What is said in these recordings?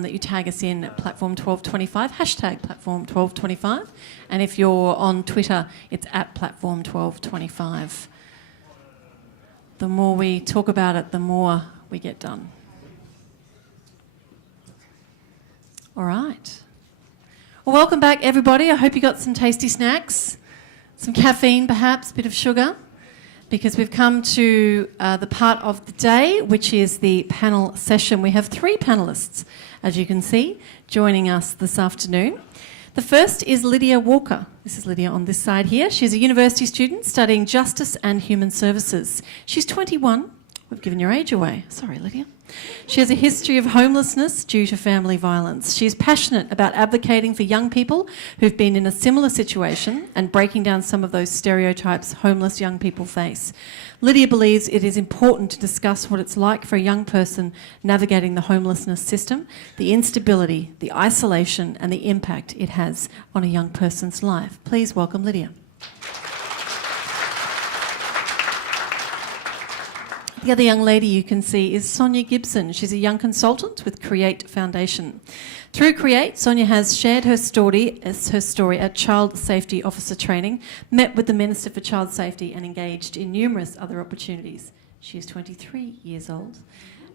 that you tag us in at Platform 1225, hashtag Platform 1225. And if you're on Twitter, it's at Platform 1225. The more we talk about it, the more we get done. All right. Well, welcome back, everybody. I hope you got some tasty snacks, some caffeine perhaps, a bit of sugar, because we've come to the part of the day, which is the panel session. We have 3 panellists, as you can see, joining us this afternoon. The first is Lydia Walker. This is Lydia on this side here. She's a university student studying justice and human services. She's 21. We've given your age away. Sorry, Lydia. She has a history of homelessness due to family violence. She is passionate about advocating for young people who've been in a similar situation and breaking down some of those stereotypes homeless young people face. Lydia believes it is important to discuss what it's like for a young person navigating the homelessness system, the instability, the isolation, and the impact it has on a young person's life. Please welcome Lydia. The other young lady you can see is Sonia Gibson. She's a young consultant with Create Foundation. Through Create, Sonia has shared her story at Child Safety Officer training, met with the Minister for Child Safety and engaged in numerous other opportunities. She is 23 years old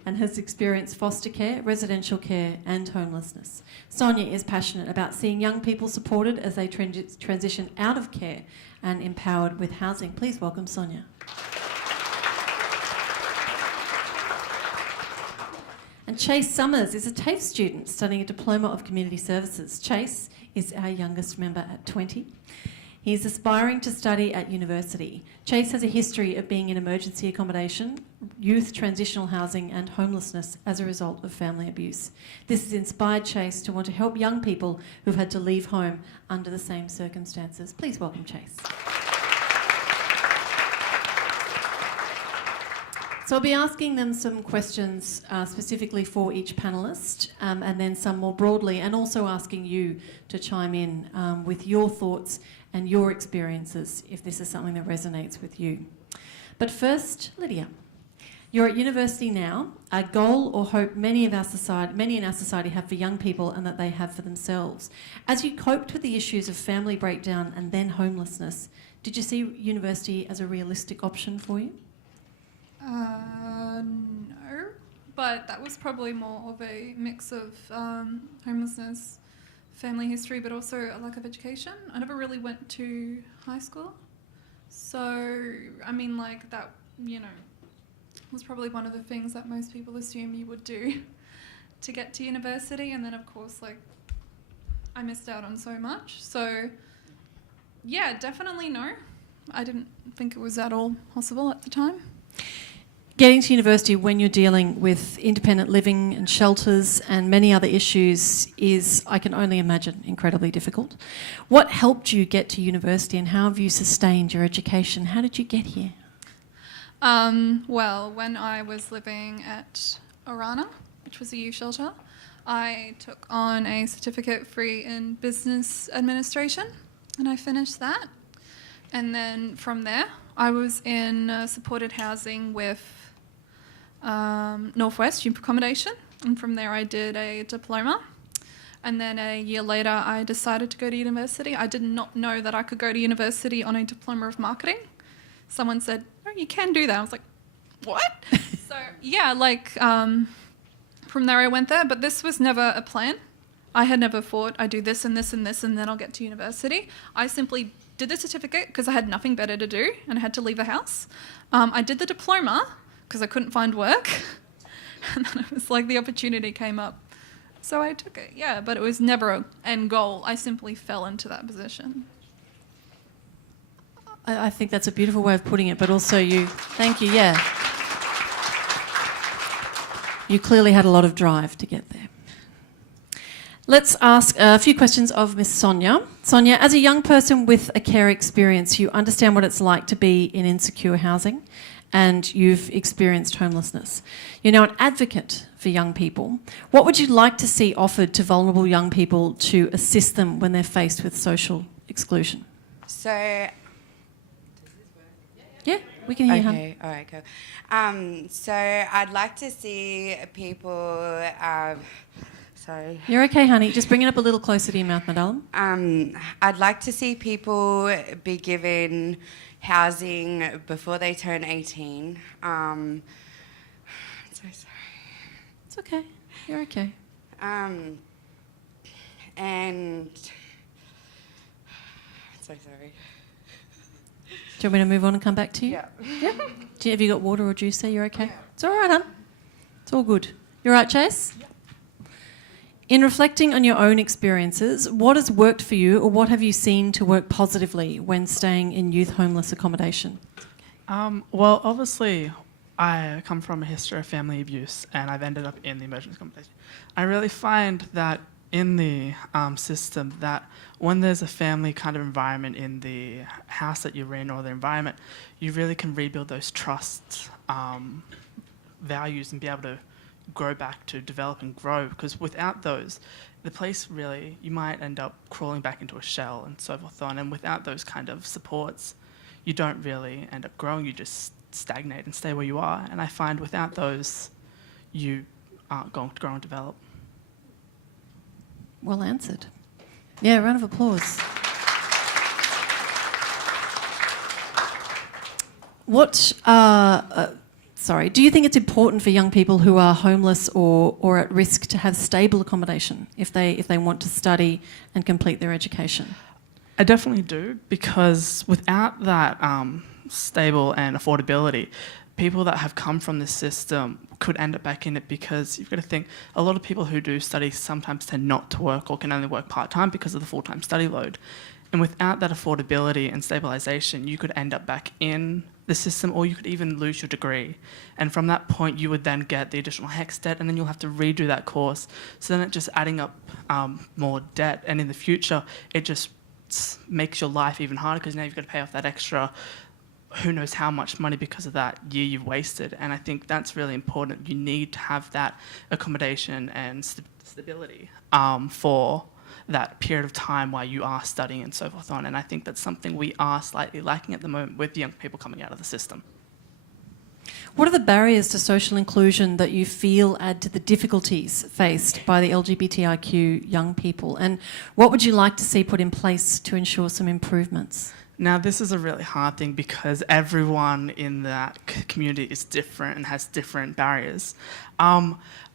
and has experienced foster care, residential care and homelessness. Sonia is passionate about seeing young people supported as they transition out of care and empowered with housing. Please welcome Sonia. And Chase Summers is a TAFE student studying a Diploma of Community Services. Chase is our youngest member at 20. He is aspiring to study at university. Chase has a history of being in emergency accommodation, youth transitional housing and homelessness as a result of family abuse. This has inspired Chase to want to help young people who've had to leave home under the same circumstances. Please welcome Chase. So I'll be asking them some questions specifically for each panellist and then some more broadly, and also asking you to chime in with your thoughts and your experiences if this is something that resonates with you. But first, Lydia, you're at university now, a goal or hope many in our society have for young people and that they have for themselves. As you coped with the issues of family breakdown and then homelessness, did you see university as a realistic option for you? No, but that was probably more of a mix of homelessness, family history, but also a lack of education. I never really went to high school. So, I mean, like that, you know, was probably one of the things that most people assume you would do to get to university. And then, of course, like, I missed out on so much. So, yeah, definitely no. I didn't think it was at all possible at the time. Getting to university when you're dealing with independent living and shelters and many other issues is, I can only imagine, incredibly difficult. What helped you get to university and how have you sustained your education? How did you get here? Well, when I was living at Orana, which was a youth shelter, I took on a certificate free in business administration and I finished that. And then from there, I was in supported housing with Northwest Youth Accommodation, and from there I did a diploma, and then a year later I decided to go to university. I did not know that I could go to university on a diploma of marketing. Someone said, "Oh, you can do that." I was like, "What?" So yeah, like from there I went there, but this was never a plan. I had never thought I do this and this and this and then I'll get to university. I simply did the certificate because I had nothing better to do and I had to leave the house. I did the diploma because I couldn't find work. And then it was like the opportunity came up. So I took it, yeah, but it was never an end goal. I simply fell into that position. I think that's a beautiful way of putting it, but also thank you, yeah. You clearly had a lot of drive to get there. Let's ask a few questions of Miss Sonia. Sonia, as a young person with a care experience, you understand what it's like to be in insecure housing and you've experienced homelessness. You're now an advocate for young people. What would you like to see offered to vulnerable young people to assist them when they're faced with social exclusion? So... Yeah, we can hear you. Okay, all right, cool. So I'd like to see people... sorry. You're okay, honey. Just bring it up a little closer to your mouth, madam. I'd like to see people be given housing before they turn 18. I'm so sorry. It's okay. You're okay. And so sorry. Do you want me to move on and come back to you? Yeah. Have you got water or juice there? You're okay? It's all right, hon. It's all good. You're right, Chase? Yeah. In reflecting on your own experiences, what has worked for you or what have you seen to work positively when staying in youth homeless accommodation? Well, obviously, I come from a history of family abuse and I've ended up in the emergency accommodation. I really find that in the system that when there's a family kind of environment in the house that you're in or the environment, you really can rebuild those trust values and be able to grow back to develop and grow, because without those, the place really, you might end up crawling back into a shell and so forth on, and without those kind of supports, you don't really end up growing, you just stagnate and stay where you are, and I find without those, you aren't going to grow and develop. Well answered. Yeah, round of applause. Do you think it's important for young people who are homeless or at risk to have stable accommodation if they want to study and complete their education? I definitely do, because without that stable and affordability, people that have come from this system could end up back in it, because you've got to think a lot of people who do study sometimes tend not to work or can only work part-time because of the full-time study load. And without that affordability and stabilisation, you could end up back in the system, or you could even lose your degree. And from that point, you would then get the additional HECS debt, and then you'll have to redo that course. So then it's just adding up more debt. And in the future, it just makes your life even harder, because now you've got to pay off that extra who knows how much money because of that year you've wasted. And I think that's really important. You need to have that accommodation and stability for that period of time while you are studying and so forth on. And I think that's something we are slightly lacking at the moment with young people coming out of the system. What are the barriers to social inclusion that you feel add to the difficulties faced by the LGBTIQ young people? And what would you like to see put in place to ensure some improvements? Now, this is a really hard thing because everyone in that community is different and has different barriers.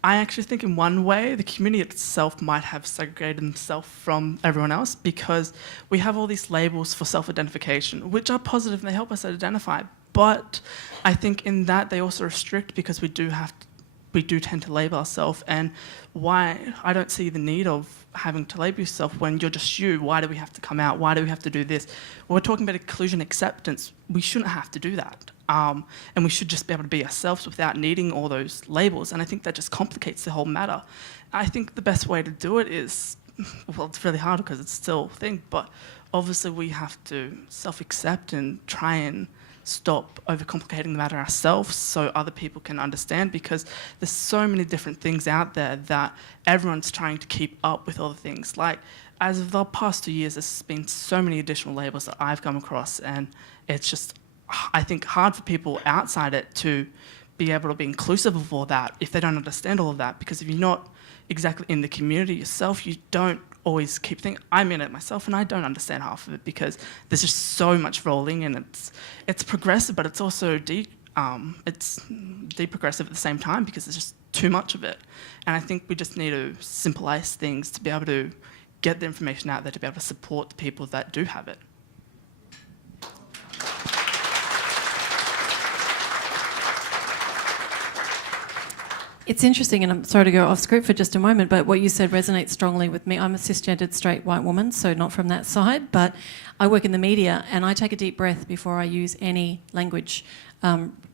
I actually think in one way the community itself might have segregated themselves from everyone else, because we have all these labels for self-identification, which are positive and they help us identify. But I think in that they also restrict, because we do tend to label ourselves, and why I don't see the need of having to label yourself when you're just you. Why do we have to come out? Why do we have to do this? When we're talking about inclusion acceptance, we shouldn't have to do that. And we should just be able to be ourselves without needing all those labels. And I think that just complicates the whole matter. I think the best way to do it is, well, it's really hard because it's still a thing, but obviously we have to self-accept and try and stop overcomplicating the matter ourselves so other people can understand, because there's so many different things out there that everyone's trying to keep up with all the things. Like, as of the past 2 years, there's been so many additional labels that I've come across, and it's just, I think, hard for people outside it to be able to be inclusive of all that if they don't understand all of that, because if you're not exactly in the community yourself, you don't always keep thinking. I'm in it myself and I don't understand half of it, because there's just so much rolling, and it's progressive, but it's also it's deprogressive at the same time, because there's just too much of it. And I think we just need to simplify things to be able to get the information out there, to be able to support the people that do have it. It's interesting, and I'm sorry to go off script for just a moment, but what you said resonates strongly with me. I'm a cisgendered straight white woman, so not from that side, but I work in the media and I take a deep breath before I use any language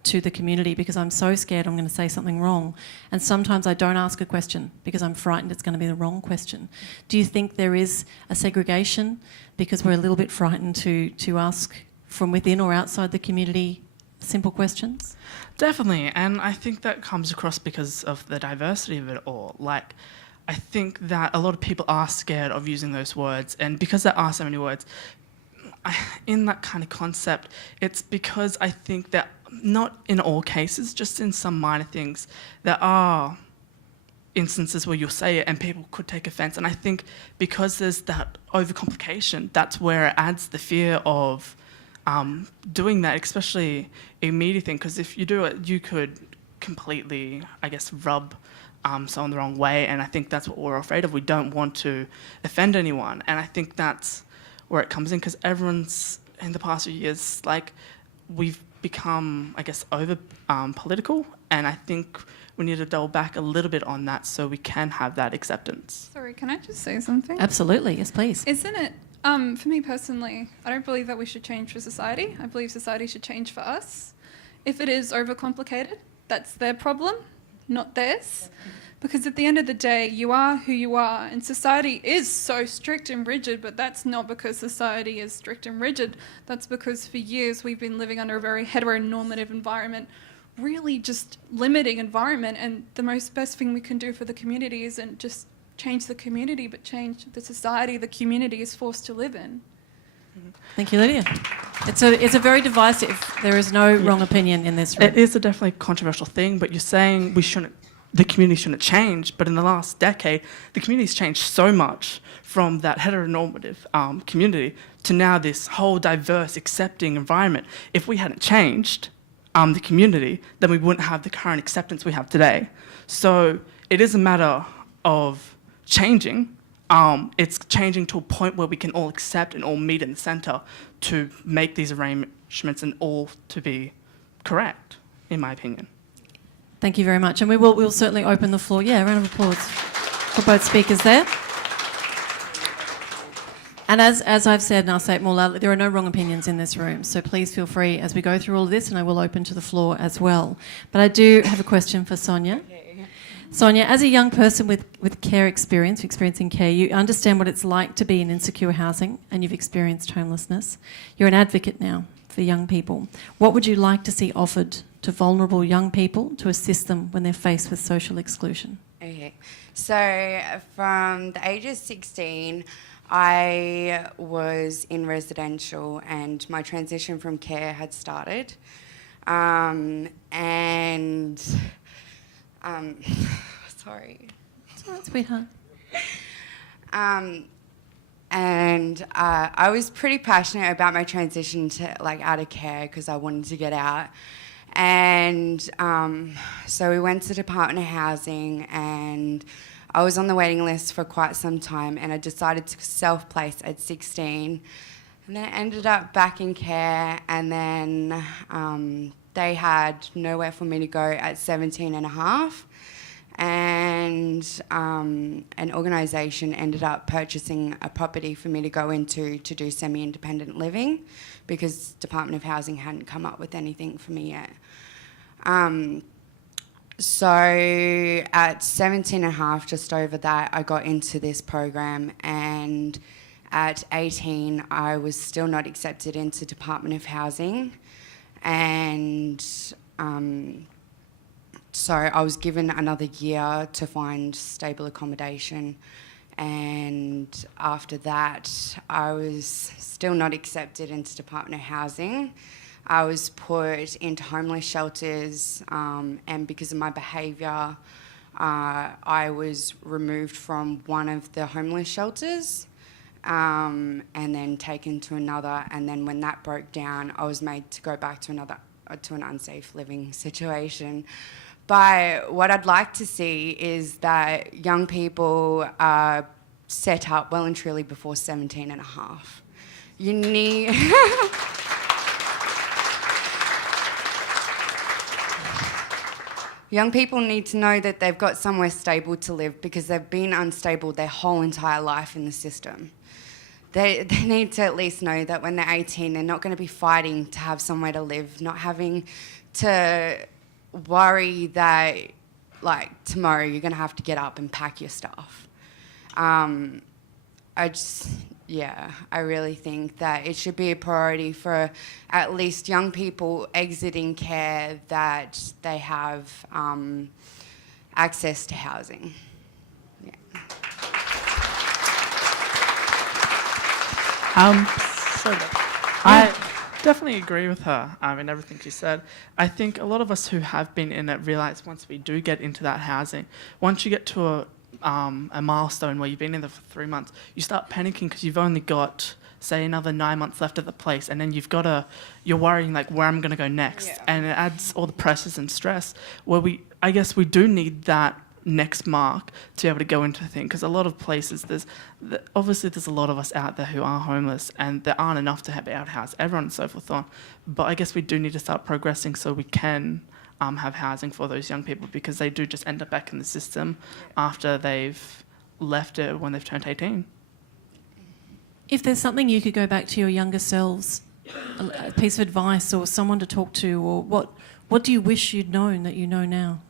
to the community, because I'm so scared I'm going to say something wrong. And sometimes I don't ask a question because I'm frightened it's going to be the wrong question. Do you think there is a segregation because we're a little bit frightened to ask from within or outside the community simple questions? Definitely, and I think that comes across because of the diversity of it all. Like, I think that a lot of people are scared of using those words, and because there are so many words, in that kind of concept, it's because I think that not in all cases, just in some minor things, there are instances where you'll say it and people could take offense. And I think because there's that overcomplication, that's where it adds the fear of doing that, especially a media thing, because if you do it, you could completely, I guess, rub someone the wrong way, and I think that's what we're afraid of. We don't want to offend anyone, and I think that's where it comes in, because everyone's, in the past few years, like, we've become, I guess, over political, and I think we need to double back a little bit on that so we can have that acceptance. Sorry, can I just say something? Absolutely, yes, please. Isn't it, for me personally, I don't believe that we should change for society. I believe society should change for us. If it is overcomplicated, that's their problem, not theirs. Because at the end of the day, you are who you are, and society is so strict and rigid, but that's not because society is strict and rigid. That's because for years we've been living under a very heteronormative environment, really just limiting environment, and the best thing we can do for the community isn't just change the community, but change the society the community is forced to live in. Thank you, Lydia. It's a very divisive, there is no wrong opinion in this room. It is a definitely controversial thing, but you're saying the community shouldn't change, but in the last decade, the community's changed so much from that heteronormative community to now this whole diverse, accepting environment. If we hadn't changed the community, then we wouldn't have the current acceptance we have today. So it is a matter of changing. It's changing to a point where we can all accept and all meet in the centre to make these arrangements and all to be correct, in my opinion. Thank you very much. And we'll certainly open the floor. Yeah, a round of applause for both speakers there. And as I've said, and I'll say it more loudly, there are no wrong opinions in this room. So please feel free as we go through all of this, and I will open to the floor as well. But I do have a question for Sonia. Sonia, as a young person with care experience, experiencing care, you understand what it's like to be in insecure housing, and you've experienced homelessness. You're an advocate now for young people. What would you like to see offered to vulnerable young people to assist them when they're faced with social exclusion? Okay, so from the age of 16, I was in residential and my transition from care had started. Sorry. It's all right, sweetheart. And I was pretty passionate about my transition to out of care because I wanted to get out. And so we went to the Department of Housing, and I was on the waiting list for quite some time, and I decided to self-place at 16. And then I ended up back in care, and then they had nowhere for me to go at 17 and a half. And an organisation ended up purchasing a property for me to go into to do semi-independent living because Department of Housing hadn't come up with anything for me yet. So at 17 and a half, just over that, I got into this program, and at 18, I was still not accepted into Department of Housing, and so I was given another year to find stable accommodation, and after that I was still not accepted into Department of Housing. I was put into homeless shelters, and because of my behaviour, I was removed from one of the homeless shelters and then taken to another, and then when that broke down, I was made to go back to an unsafe living situation. But what I'd like to see is that young people are set up well and truly before 17 and a half. You need... Young people need to know that they've got somewhere stable to live because they've been unstable their whole entire life in the system. They need to at least know that when they're 18, they're not going to be fighting to have somewhere to live, not having to worry that, tomorrow you're going to have to get up and pack your stuff. I really think that it should be a priority for at least young people exiting care that they have access to housing. Yeah. Definitely agree with her in everything she said. I think a lot of us who have been in it realise once we do get into that housing, once you get to a milestone where you've been in there for 3 months, you start panicking because you've only got, say, another 9 months left at the place, and then you're worrying like where I'm going to go next, and it adds all the pressures and stress. Where I guess we do need that next mark to be able to go into the thing, because a lot of places obviously there's a lot of us out there who are homeless and there aren't enough to have outhouse everyone and so forth on, but I guess we do need to start progressing so we can have housing for those young people, because they do just end up back in the system after they've left it when they've turned 18. If there's something you could go back to your younger selves, a piece of advice or someone to talk to, or what do you wish you'd known that you know now?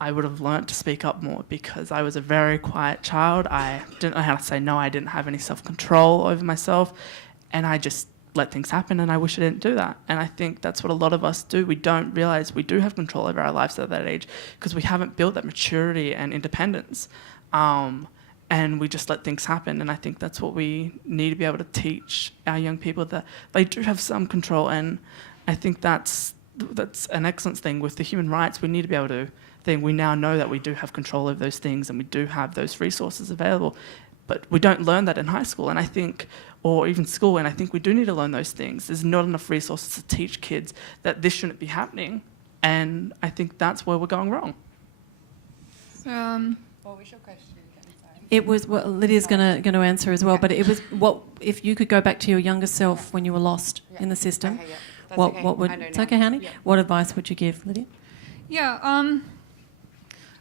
I would have learnt to speak up more, because I was a very quiet child. I didn't know how to say no. I didn't have any self-control over myself, and I just let things happen, and I wish I didn't do that. And I think that's what a lot of us do. We don't realise we do have control over our lives at that age, because we haven't built that maturity and independence, and we just let things happen. And I think that's what we need to be able to teach our young people, that they do have some control. And I think that's an excellent thing with the human rights. We need to be able to we now know that we do have control over those things and we do have those resources available, but we don't learn that in high school, and I think, or even school, and I think we do need to learn those things. There's not enough resources to teach kids that this shouldn't be happening, and I think that's where we're going wrong. What was your question again? Sorry. It was, well, Lydia's going to answer as well, but it was, what if you could go back to your younger self when you were lost in the system? Okay, That's What okay. what would I don't it's know. okay, honey? Yeah. What advice would you give, Lydia? Yeah,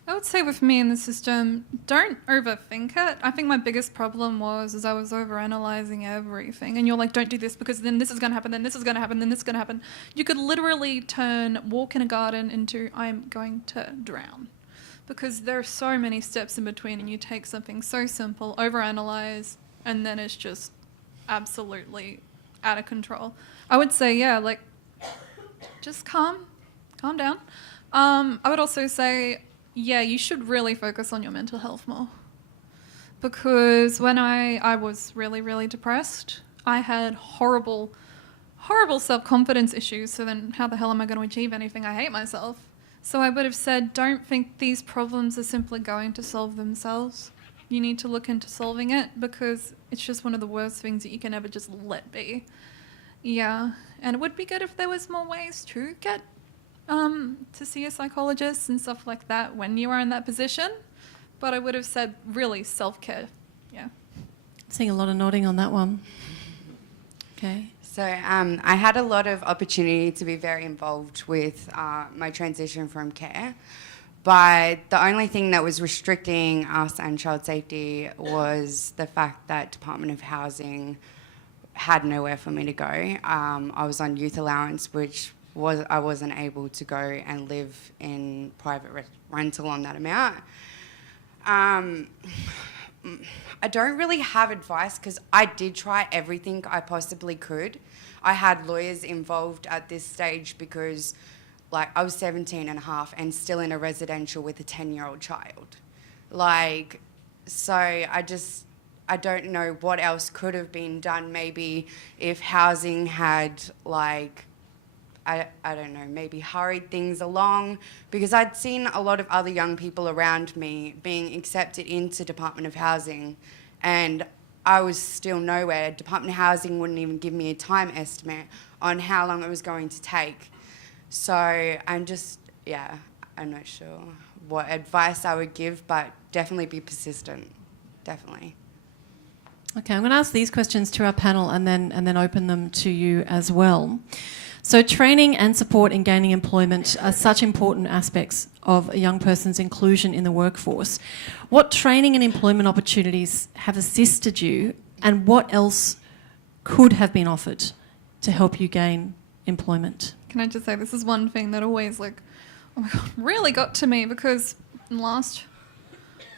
I would say with me in the system, don't overthink it. I think my biggest problem was I was overanalyzing everything. And you're like, don't do this because then this is going to happen, then this is going to happen, then this is going to happen. You could literally turn walk in a garden into I'm going to drown. Because there are so many steps in between, and you take something so simple, overanalyze, and then it's just absolutely out of control. I would say, yeah, like, just calm down. I would also say, yeah, you should really focus on your mental health more. Because when I was really, really depressed, I had horrible self-confidence issues. So then how the hell am I going to achieve anything? I hate myself. So I would have said, don't think these problems are simply going to solve themselves. You need to look into solving it, because it's just one of the worst things that you can ever just let be. Yeah, and it would be good if there was more ways to get to see a psychologist and stuff like that when you are in that position. But I would have said really self-care. Yeah. Seeing a lot of nodding on that one. Okay. So I had a lot of opportunity to be very involved with my transition from care, but the only thing that was restricting us and child safety was the fact that Department of Housing had nowhere for me to go. I was on youth allowance, which I wasn't able to go and live in private rental on that amount. I don't really have advice, because I did try everything I possibly could. I had lawyers involved at this stage because, like, I was 17 and a half and still in a residential with a 10-year-old child. Like, so I don't know what else could have been done. Maybe if housing had, like, I don't know, maybe hurried things along, because I'd seen a lot of other young people around me being accepted into Department of Housing, and I was still nowhere. Department of Housing wouldn't even give me a time estimate on how long it was going to take. So I'm not sure what advice I would give, but definitely be persistent, definitely. Okay, I'm going to ask these questions to our panel and then open them to you as well. So training and support in gaining employment are such important aspects of a young person's inclusion in the workforce. What training and employment opportunities have assisted you, and what else could have been offered to help you gain employment? Can I just say, this is one thing that always, like, oh my God, really got to me, because in the last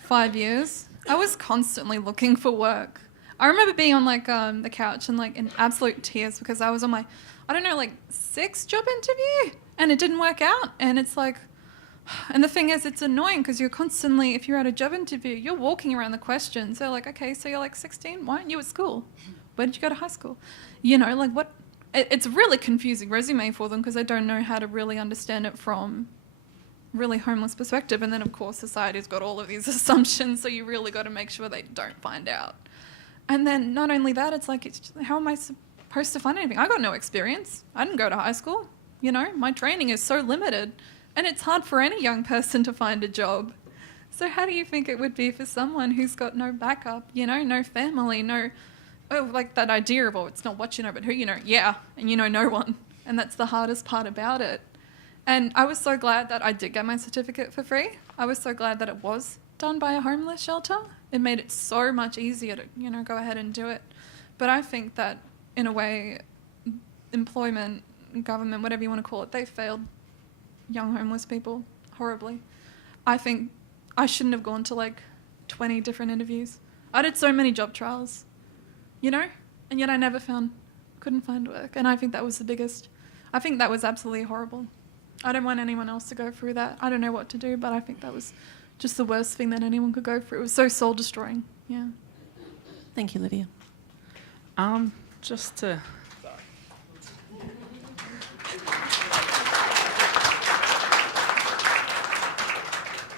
5 years, I was constantly looking for work. I remember being on, like, the couch and, like, in absolute tears, because I was on my, 6th job interview, and it didn't work out. And it's like, and the thing is, it's annoying, because you're constantly, if you're at a job interview, you're walking around the questions. They're like, okay, so you're like 16, why aren't you at school? Where did you go to high school? You know, like, what? it's a really confusing resume for them because they don't know how to really understand it from really homeless perspective. And then, of course, society's got all of these assumptions, so you really got to make sure they don't find out. And then not only that, it's like, how am I supposed to find anything? I got no experience. I didn't go to high school. You know, my training is so limited, and it's hard for any young person to find a job. So how do you think it would be for someone who's got no backup, you know, no family, like that idea of, it's not what you know, but who you know? Yeah, and you know no one. And that's the hardest part about it. And I was so glad that I did get my certificate for free. I was so glad that it was done by a homeless shelter. It made it so much easier to, you know, go ahead and do it. But I think that, in a way, employment, government, whatever you want to call it, they failed young homeless people horribly. I think I shouldn't have gone to like 20 different interviews. I did so many job trials, you know, and yet I couldn't find work. And I think that was I think that was absolutely horrible. I don't want anyone else to go through that. I don't know what to do, but I think that was just the worst thing that anyone could go through. It was so soul destroying. Yeah. Thank you, Lydia. Just to...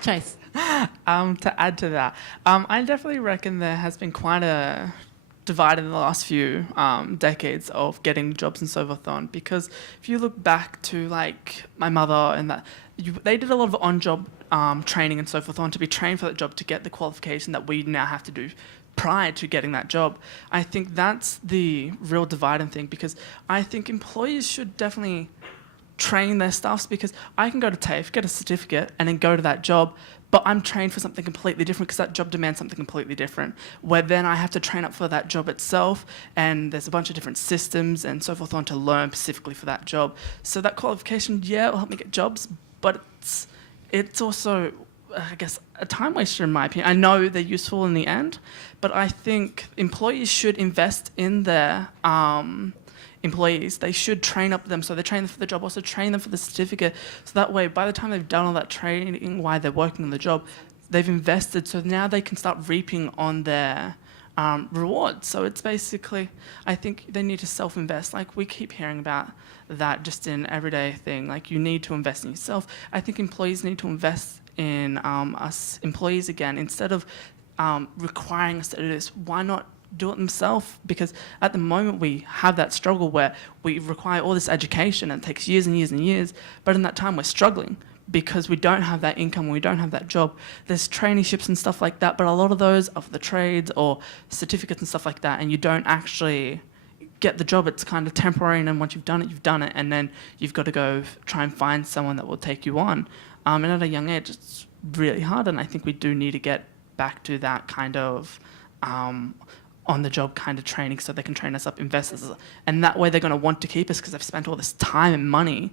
Chase. To add to that, I definitely reckon there has been quite a divide in the last few decades of getting jobs and so forth on, because if you look back to like my mother and that, they did a lot of on-job training and so forth on to be trained for that job to get the qualification that we now have to do prior to getting that job. I think that's the real dividing thing, because I think employers should definitely train their staffs, because I can go to TAFE, get a certificate, and then go to that job, but I'm trained for something completely different because that job demands something completely different, where then I have to train up for that job itself, and there's a bunch of different systems and so forth on to learn specifically for that job. So that qualification, yeah, will help me get jobs, but it's also, I guess, a time waster in my opinion. I know they're useful in the end, but I think employers should invest in their employees. They should train up them, so they train them for the job, also train them for the certificate, so that way by the time they've done all that training while they're working on the job, they've invested, so now they can start reaping on their rewards. So it's basically, I think they need to self-invest. Like we keep hearing about that just in everyday thing, like you need to invest in yourself. I think employees need to invest in us employees again, instead of requiring us to do this. Why not do it themselves? Because at the moment we have that struggle where we require all this education and it takes years and years and years, but in that time we're struggling because we don't have that income, we don't have that job. There's traineeships and stuff like that, but a lot of those are for the trades or certificates and stuff like that, and you don't actually get the job. It's kind of temporary, and then once you've done it, and then you've got to go try and find someone that will take you on. And at a young age it's really hard, and I think we do need to get back to that kind of on-the-job kind of training, so they can train us up, invest us, and that way they're going to want to keep us because they've spent all this time and money.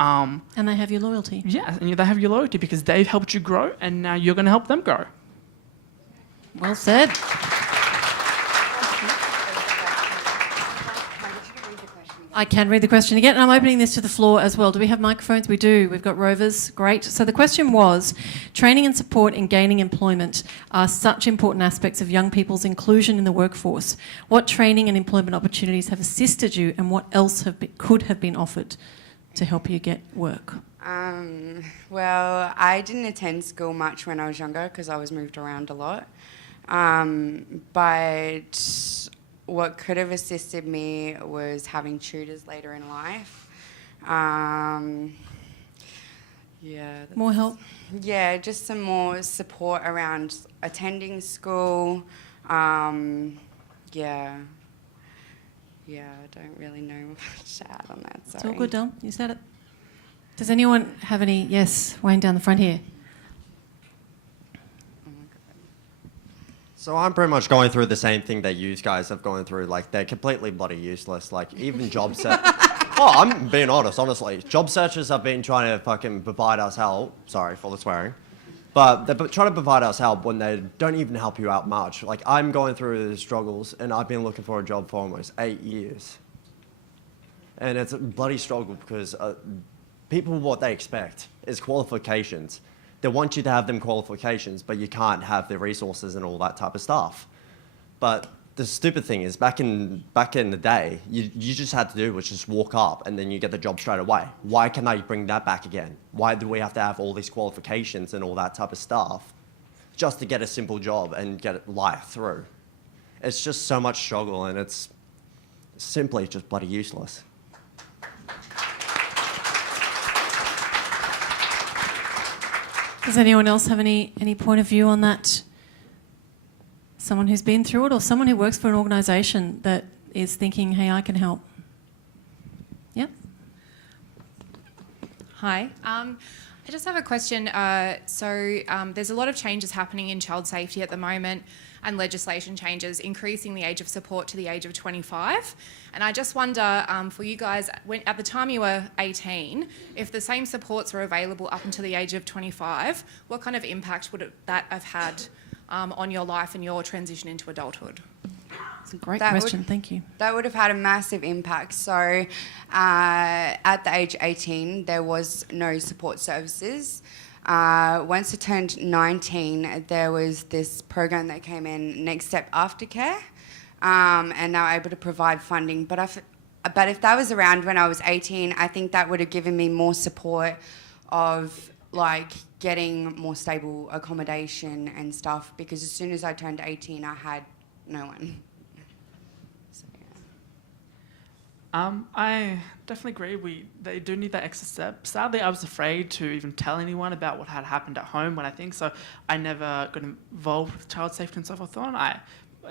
And they have your loyalty. Yeah, and they have your loyalty because they've helped you grow, and now you're going to help them grow. Well said. I can read the question again, and I'm opening this to the floor as well. Do we have microphones? We do. We've got rovers. Great. So the question was, training and support in gaining employment are such important aspects of young people's inclusion in the workforce. What training and employment opportunities have assisted you, and what else could have been offered to help you get work? Well, I didn't attend school much when I was younger because I was moved around a lot. But what could have assisted me was having tutors later in life. More help? Yeah, just some more support around attending school. I don't really know much to add on that, sorry. It's all good, Dom. You said it. Does anyone have any? Yes, Wayne down the front here. So I'm pretty much going through the same thing that you guys have gone through. Like, they're completely bloody useless. Like, even job search... Oh, I'm being honest, honestly. Job searchers have been trying to fucking provide us help. Sorry for the swearing. But they're trying to provide us help when they don't even help you out much. Like, I'm going through the struggles, and I've been looking for a job for almost 8 years. And it's a bloody struggle because people, what they expect is qualifications. They want you to have them qualifications, but you can't have the resources and all that type of stuff. But the stupid thing is back in the day, you just had to do was just walk up and then you get the job straight away. Why can they bring that back again? Why do we have to have all these qualifications and all that type of stuff just to get a simple job and get life through? It's just so much struggle, and it's simply just bloody useless. Does anyone else have any point of view on that? Someone who's been through it, or someone who works for an organisation that is thinking, hey, I can help? Yep. Hi. I just have a question. There's a lot of changes happening in child safety at the moment, and legislation changes increasing the age of support to the age of 25. And I just wonder, for you guys, at the time you were 18, if the same supports were available up until the age of 25, what kind of impact would that have had on your life and your transition into adulthood? It's a great question, thank you. That would have had a massive impact. So at the age of 18, there was no support services. Once I turned 19, there was this program that came in, Next Step Aftercare, and they were able to provide funding. But if that was around when I was 18, I think that would have given me more support of like getting more stable accommodation and stuff, because as soon as I turned 18, I had no one. So, yeah. I definitely agree. They do need that extra step. Sadly, I was afraid to even tell anyone about what had happened at home when I think so. I never got involved with child safety and so forth. I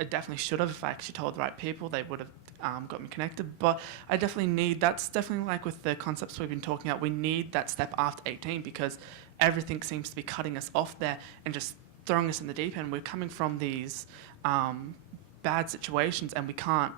definitely should have. If I actually told the right people, they would have got me connected. But I definitely need. That's definitely like with the concepts we've been talking about. We need that step after 18 because everything seems to be cutting us off there and just throwing us in the deep end. We're coming from these bad situations, and we can't.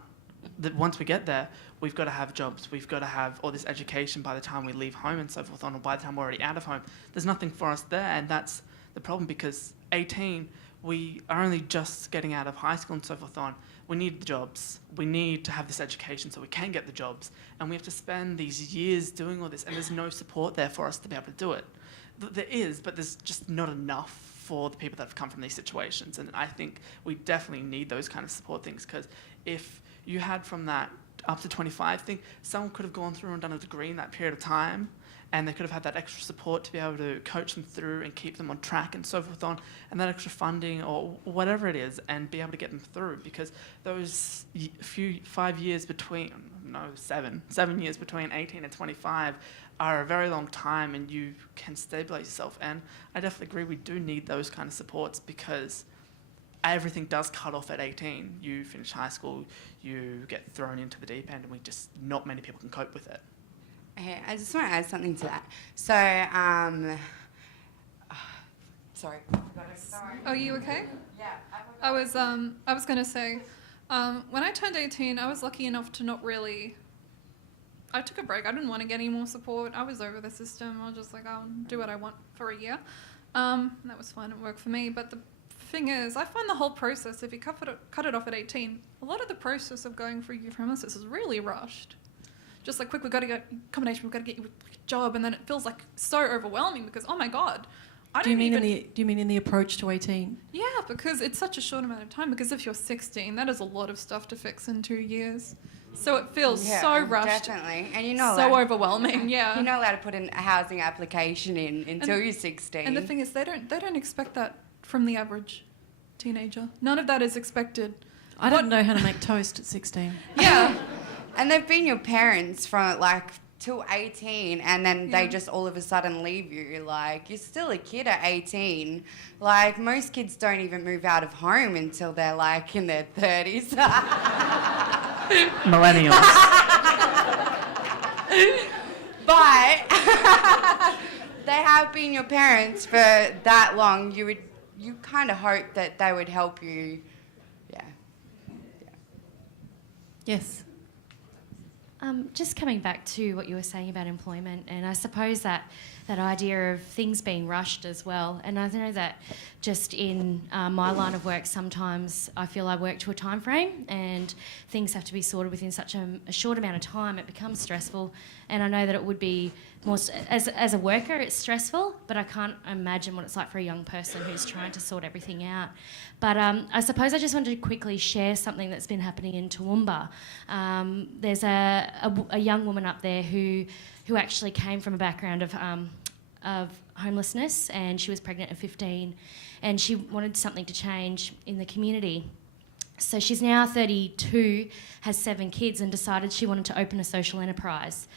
Once we get there, we've got to have jobs. We've got to have all this education by the time we leave home and so forth on, or by the time we're already out of home. There's nothing for us there, and that's the problem because 18, we are only just getting out of high school and so forth on. We need the jobs. We need to have this education so we can get the jobs, and we have to spend these years doing all this, and there's no support there for us to be able to do it. There is, but there's just not enough for the people that have come from these situations, and I think we definitely need those kind of support things, because if you had from that up to 25 thing, someone could have gone through and done a degree in that period of time, and they could have had that extra support to be able to coach them through and keep them on track and so forth on, and that extra funding or whatever it is, and be able to get them through, because those 7 years between 18 and 25 are a very long time, and you can stabilize yourself. And I definitely agree we do need those kind of supports, because everything does cut off at 18. You finish high school, you get thrown into the deep end, and not many people can cope with it. Okay, I just want to add something to that. So, sorry. Are you okay? Yeah. I was going to say, when I turned 18, I was lucky enough to not really. I took a break. I didn't want to get any more support. I was over the system. I was just like, I'll do what I want for a year. And that was fine. It worked for me. But the thing is, I find the whole process, if you cut it off at 18, a lot of the process of going through your premises is really rushed. Just like, quick, we've got to get accommodation, we've got to get you a job, and then it feels like so overwhelming because, oh my God, Do you mean in the approach to 18? Yeah, because it's such a short amount of time, because if you're 16, that is a lot of stuff to fix in 2 years. So it feels so rushed. Definitely. And you're not so allowed, overwhelming, yeah. You're not allowed to put a housing application in until you're 16. And the thing is, they don't expect that from the average teenager. None of that is expected. I didn't know how to make toast at 16. Yeah. And they've been your parents from like till 18, and then they just all of a sudden leave you. Like, you're still a kid at 18. Like, most kids don't even move out of home until they're like in their 30s. Millennials. But they have been your parents for that long. You kind of hope that they would help you. Yeah. Yes. Just coming back to what you were saying about employment, and I suppose that idea of things being rushed as well. And I know that just in my line of work, sometimes I feel I work to a time frame, and things have to be sorted within such a short amount of time. It becomes stressful, and I know that it would be as a worker, it's stressful, but I can't imagine what it's like for a young person who's trying to sort everything out. But I suppose I just wanted to quickly share something that's been happening in Toowoomba. There's a young woman up there who actually came from a background of homelessness, and she was pregnant at 15, and she wanted something to change in the community. So she's now 32, has 7 kids, and decided she wanted to open a social enterprise.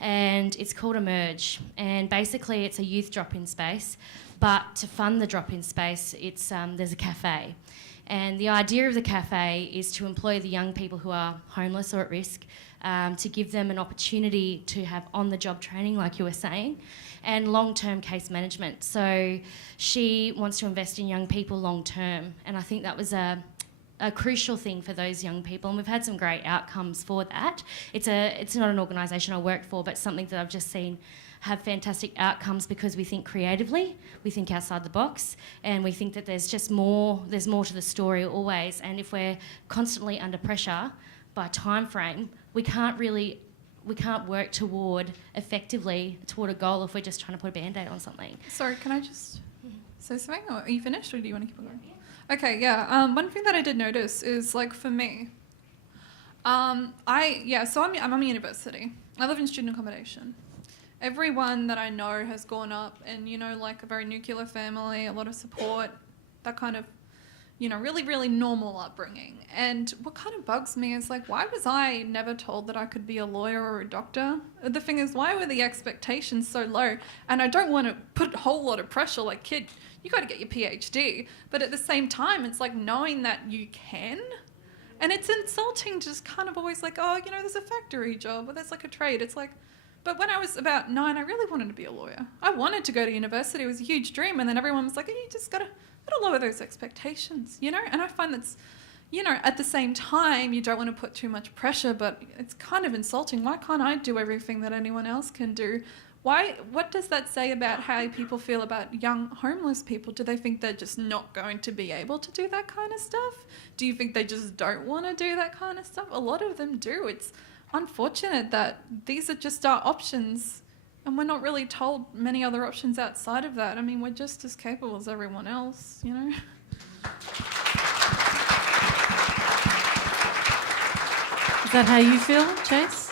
And it's called Emerge. And basically it's a youth drop-in space, but to fund the drop-in space, it's there's a cafe. And the idea of the cafe is to employ the young people who are homeless or at risk, to give them an opportunity to have on-the-job training, like you were saying, and long-term case management. So she wants to invest in young people long-term, and I think that was a crucial thing for those young people, and we've had some great outcomes for that. It's not an organisation I work for, but something that I've just seen have fantastic outcomes because we think creatively, we think outside the box, and we think that there's more to the story always. And if we're constantly under pressure by time frame, we can't work effectively toward a goal if we're just trying to put a band-aid on something. Sorry, can I just say something? Or are you finished, or do you want to keep going? Okay, yeah. One thing that I did notice is, like, for me, so I'm a university. I live in student accommodation. Everyone that I know has gone up and, like a very nuclear family, a lot of support, that kind of, really, really normal upbringing. And what kind of bugs me is, like, why was I never told that I could be a lawyer or a doctor? The thing is, why were the expectations so low? And I don't want to put a whole lot of pressure, like, kid, you got to get your PhD. But at the same time, it's like knowing that you can. And it's insulting to just kind of always like, oh, there's a factory job or there's like a trade. It's like, but when I was about 9, I really wanted to be a lawyer. I wanted to go to university. It was a huge dream. And then everyone was like, you just got to lower those expectations, And I find that's, at the same time, you don't want to put too much pressure, but it's kind of insulting. Why can't I do everything that anyone else can do? What does that say about how people feel about young homeless people? Do they think they're just not going to be able to do that kind of stuff? Do you think they just don't want to do that kind of stuff? A lot of them do. It's unfortunate that these are just our options, and we're not really told many other options outside of that. I mean, we're just as capable as everyone else, Is that how you feel, Chase?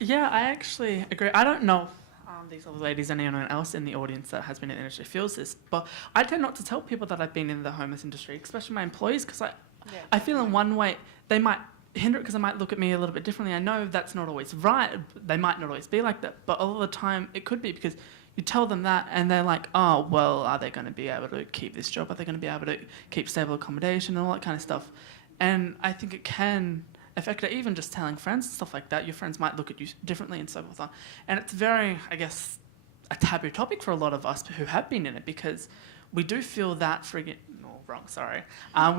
Yeah, I actually agree. I don't know these other ladies, anyone else in the audience that has been in the industry feels this, but I tend not to tell people that I've been in the homeless industry, especially my employees, because I feel in one way they might hinder it because they might look at me a little bit differently. I know that's not always right. They might not always be like that, but a lot of the time it could be because you tell them that and they're like, oh, well, are they going to be able to keep this job? Are they going to be able to keep stable accommodation and all that kind of stuff? And I think it can affect it, even just telling friends and stuff like that. Your friends might look at you differently and so forth. And it's very, I guess, a taboo topic for a lot of us who have been in it because we do feel that we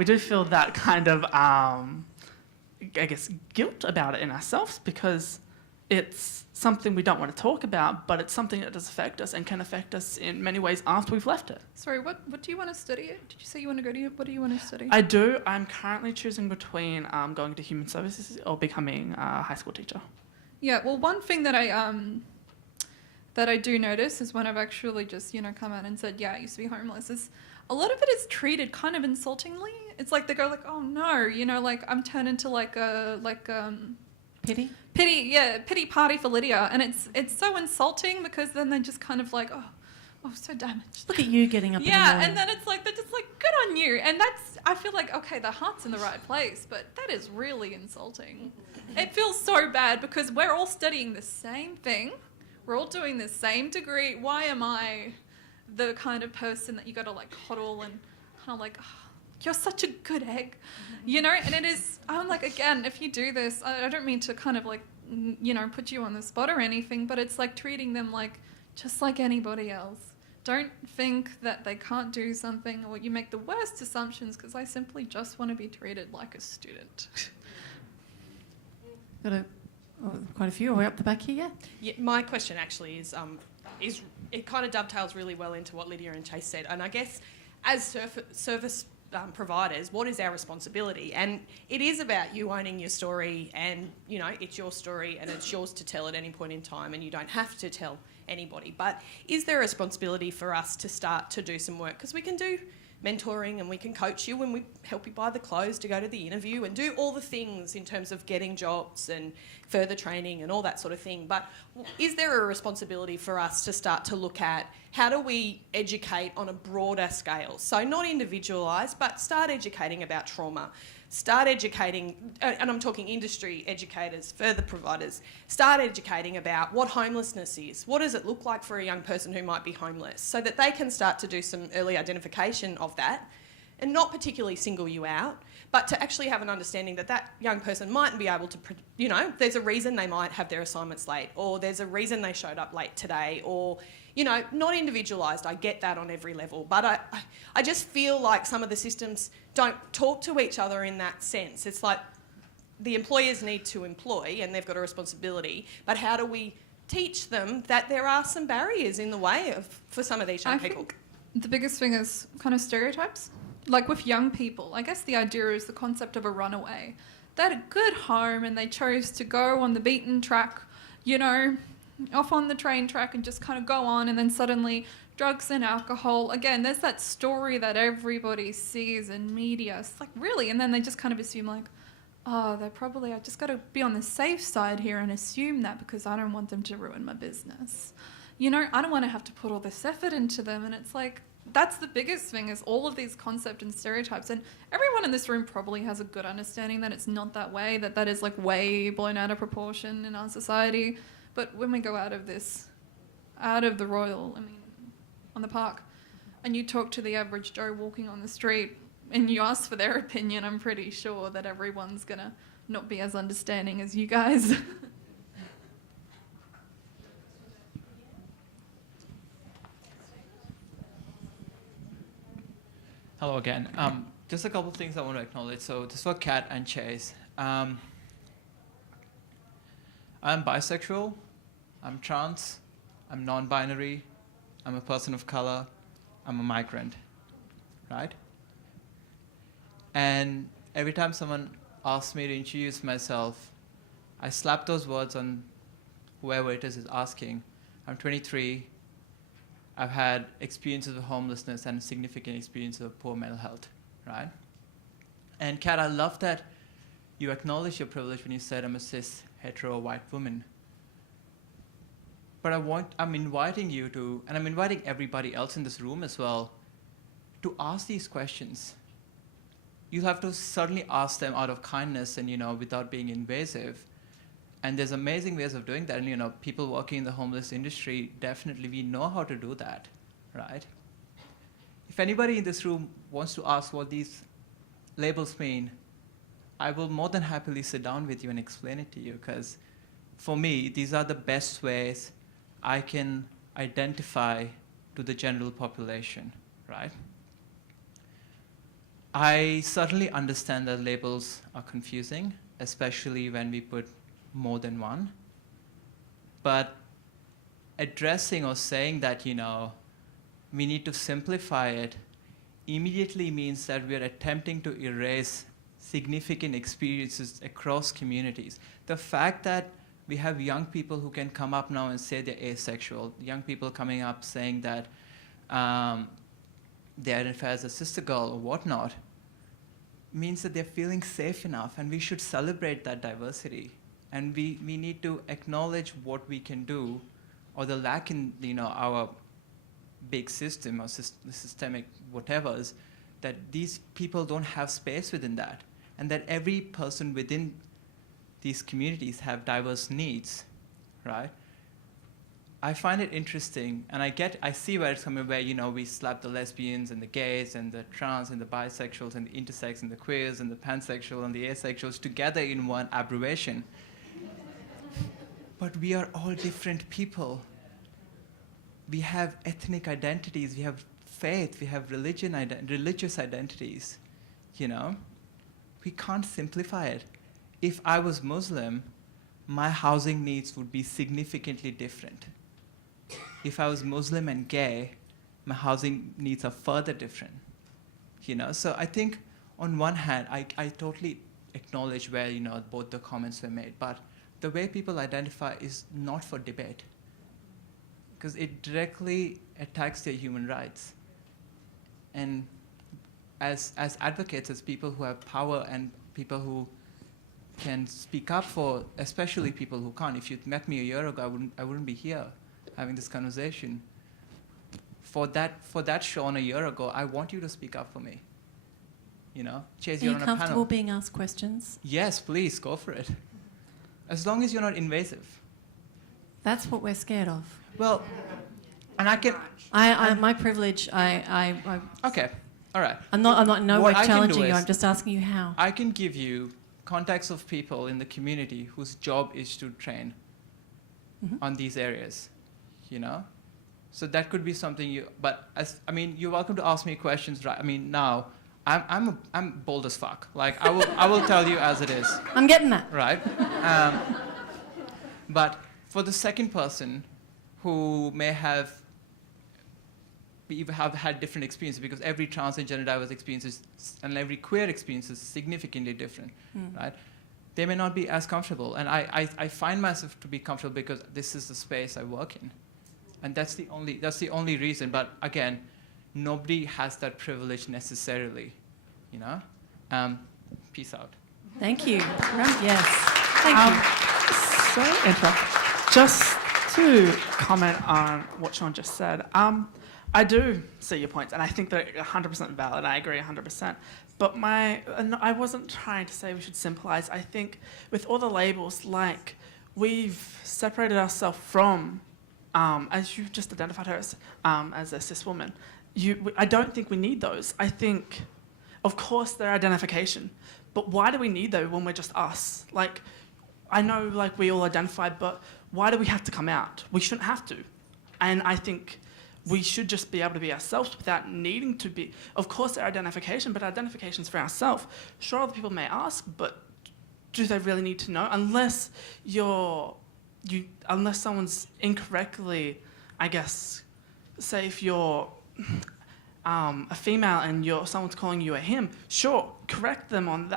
do feel that kind of, I guess, guilt about it in ourselves because it's something we don't want to talk about, but it's something that does affect us and can affect us in many ways after we've left it. Sorry, what do you want to study? Did you say you want to go to what do you want to study? I do. I'm currently choosing between going to human services or becoming a high school teacher. Yeah, well, one thing that I do notice is when I've actually just, come out and said, yeah, I used to be homeless, is a lot of it is treated kind of insultingly. It's like they go like, oh no, like I'm turned into pity party for Lydia, and it's so insulting because then they're just kind of like, oh, so damaged. Look at you getting up in the Yeah, morning. and then it's like, they're just like, good on you. And I feel like, okay, the heart's in the right place, but that is really insulting. It feels so bad because we're all studying the same thing. We're all doing the same degree. Why am I the kind of person that you got to like coddle and kind of like, oh, you're such a good egg, And it is, I'm like, again, if you do this, I don't mean to kind of like, put you on the spot or anything, but it's like treating them like, just like anybody else. Don't think that they can't do something or you make the worst assumptions because I simply just want to be treated like a student. Got quite a few. Are we up the back here? Yeah. Yeah, my question actually is it kind of dovetails really well into what Lydia and Chase said, and I guess as service providers, what is our responsibility? And it is about you owning your story, and it's your story and it's yours to tell at any point in time, and you don't have to tell anybody. But is there a responsibility for us to start to do some work? Because we can do mentoring and we can coach you and we help you buy the clothes to go to the interview and do all the things in terms of getting jobs and further training and all that sort of thing. But is there a responsibility for us to start to look at how do we educate on a broader scale? So not individualised, but start educating about trauma. Start educating, and I'm talking industry educators, further providers, start educating about what homelessness is. What does it look like for a young person who might be homeless, so that they can start to do some early identification of that and not particularly single you out, but to actually have an understanding that that young person mightn't be able to, there's a reason they might have their assignments late, or there's a reason they showed up late today, or not individualised. I get that on every level, but I just feel like some of the systems don't talk to each other in that sense. It's like the employers need to employ and they've got a responsibility, but how do we teach them that there are some barriers in the way for some of these young people? think the biggest thing is kind of stereotypes. Like with young people, I guess the idea is the concept of a runaway. They had a good home and they chose to go on the beaten track, off on the train track and just kind of go on, and then suddenly drugs and alcohol. Again, there's that story that everybody sees in media. It's like, really? And then they just kind of assume like, I just got to be on the safe side here and assume that because I don't want them to ruin my business. I don't want to have to put all this effort into them. And it's like, that's the biggest thing, is all of these concepts and stereotypes. And everyone in this room probably has a good understanding that it's not that way, that is like way blown out of proportion in our society. But when we go out of the Royal, on the park, and you talk to the average Joe walking on the street and you ask for their opinion, I'm pretty sure that everyone's going to not be as understanding as you guys. Hello again. Just a couple of things I want to acknowledge. So this for Kat and Chase. I'm bisexual, I'm trans, I'm non-binary, I'm a person of color, I'm a migrant, right? And every time someone asks me to introduce myself, I slap those words on whoever it is asking. I'm 23, I've had experiences of homelessness and significant experiences of poor mental health, right? And Kat, I love that you acknowledge your privilege when you said I'm a cis, hetero, white woman. But I'm inviting you to, and I'm inviting everybody else in this room as well, to ask these questions. You have to certainly ask them out of kindness and, without being invasive. And there's amazing ways of doing that. And, people working in the homeless industry, definitely we know how to do that, right? If anybody in this room wants to ask what these labels mean, I will more than happily sit down with you and explain it to you, because for me, these are the best ways I can identify to the general population, right? I certainly understand that labels are confusing, especially when we put more than one. But addressing or saying that, we need to simplify it immediately means that we are attempting to erase significant experiences across communities. The fact that we have young people who can come up now and say they're asexual, young people coming up saying that they identify as a sister girl or whatnot, means that they're feeling safe enough, and we should celebrate that diversity. And we need to acknowledge what we can do, or the lack in our big system or systemic whatevers, that these people don't have space within that, and that every person within these communities have diverse needs, right? I find it interesting, and I see where it's coming, where we slap the lesbians and the gays and the trans and the bisexuals and the intersex and the queers and the pansexual and the asexuals together in one abbreviation. But we are all different people. We have ethnic identities, we have faith, we have religious identities, We can't simplify it. If I was Muslim, my housing needs would be significantly different. If I was Muslim and gay, my housing needs are further different. So I think on one hand, I totally acknowledge where, both the comments were made, but the way people identify is not for debate. because it directly attacks their human rights. And as advocates, as people who have power and people who can speak up for, especially people who can't. If you'd met me a year ago, I wouldn't be here having this conversation. For that Sean a year ago, I want you to speak up for me. You know, Chase, Are you're you on a comfortable panel. being asked questions? Yes, please go for it. As long as you're not invasive. That's what we're scared of. Well, and I can. My privilege. Okay, all right. I'm not in no way What I can do challenging you. is- I'm just asking you how. I can give you contacts of people in the community whose job is to train on these areas, you know? So that could be something you're welcome to ask me questions, right? I mean, now, I'm bold as fuck. Like, I will tell you as it is, I'm getting that. right? But for the second person who may have had different experiences, because every trans and gender diverse experience is, and every queer experience is significantly different, right? They may not be as comfortable. And I find myself to be comfortable because this is the space I work in. And that's the only reason. But again, nobody has that privilege necessarily, you know? Peace out. Thank you. Right, yes. Thank you. Sorry to interrupt. Just to comment on what Sean just said, I do see your points, and I think they're 100% valid. I agree 100%. But I wasn't trying to say we should simplify. I think with all the labels, like, we've separated ourselves from, as you just identified her as a cis woman, I don't think we need those. I think, of course, they're identification, but why do we need those when we're just us? Like, I know, like, we all identify, but why do we have to come out? We shouldn't have to. And I think we should just be able to be ourselves without needing to be. Of course, our identification, but our identification's for ourselves. Sure, other people may ask, but do they really need to know? Unless unless someone's incorrectly, I guess, say if you're a female and someone's calling you a him, sure, correct them on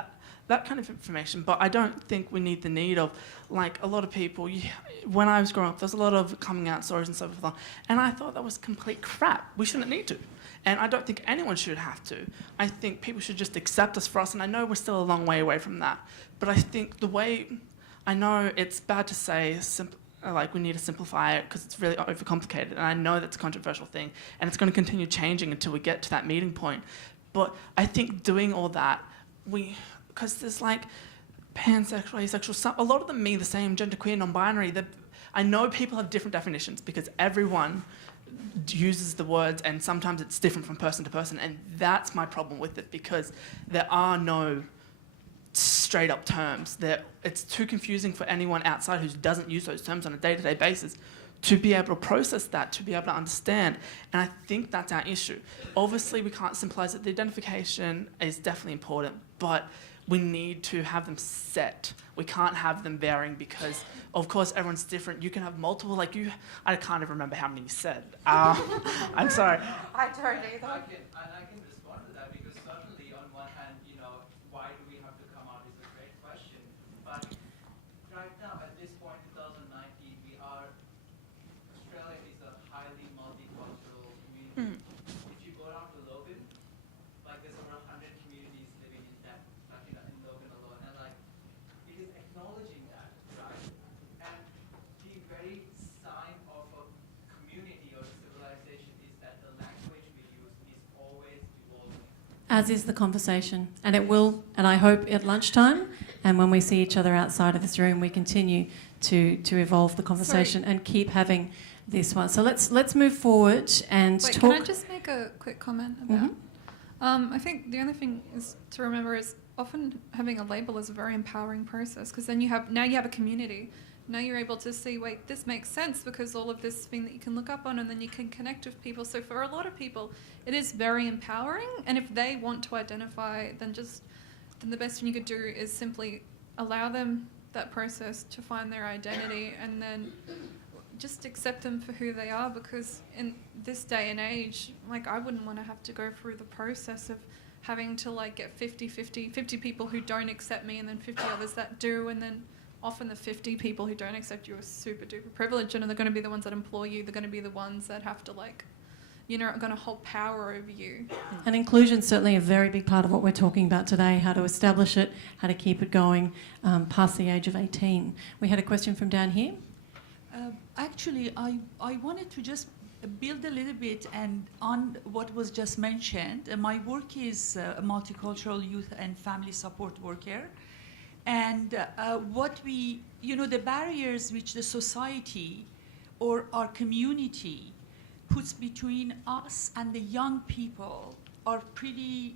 that kind of information. But I don't think we need the need of, like, a lot of people. When I was growing up, there's a lot of coming out stories and so forth, and I thought that was complete crap. We shouldn't need to, and I don't think anyone should have to. I think people should just accept us for us, and I know we're still a long way away from that. But I think I know it's bad to say like we need to simplify it because it's really overcomplicated, and I know that's a controversial thing, and it's going to continue changing until we get to that meeting point. But I think doing all that, because there's like pansexual, asexual, a lot of them mean the same, genderqueer, non-binary. I know people have different definitions because everyone uses the words, and sometimes it's different from person to person, and that's my problem with it, because there are no straight up terms. It's too confusing for anyone outside who doesn't use those terms on a day-to-day basis to be able to process that, to be able to understand. And I think that's our issue. Obviously, we can't simplify it. The identification is definitely important, but we need to have them set. We can't have them varying because, of course, everyone's different. You can have multiple, I can't even remember how many you said. I'm sorry. I don't either. I can respond to that because certainly on one hand, why do we have to come out is a great question. But right now, at this point, 2019, Australia is a highly multicultural community. If you go down to Logan, there's over 100 communities living in that, in Logan alone, and it is acknowledging that, right? And the very sign of a community or a civilization is that the language we use is always evolving. As is the conversation. And it will, and I hope at lunchtime and when we see each other outside of this room, we continue to evolve the conversation and keep having this one. So let's move forward and Wait, talk. can I just make a quick comment about? I think the only thing is to remember is often having a label is a very empowering process, because then you have a community. Now you're able to see, wait, this makes sense because all of this thing that you can look up on, and then you can connect with people. So for a lot of people, it is very empowering. And if they want to identify, then the best thing you could do is simply allow them that process to find their identity, and then just accept them for who they are, because in this day and age, I wouldn't want to have to go through the process of having to get 50 people who don't accept me and then 50 others that do, and then often the 50 people who don't accept you are super duper privileged, and they're going to be the ones that employ you. They're going to be the ones that have to are going to hold power over you. And inclusion's certainly a very big part of what we're talking about today, how to establish it, how to keep it going past the age of 18. We had a question from down here. Actually, I wanted to just build a little bit and on what was just mentioned. My work is a multicultural youth and family support worker. And the barriers which the society or our community puts between us and the young people are pretty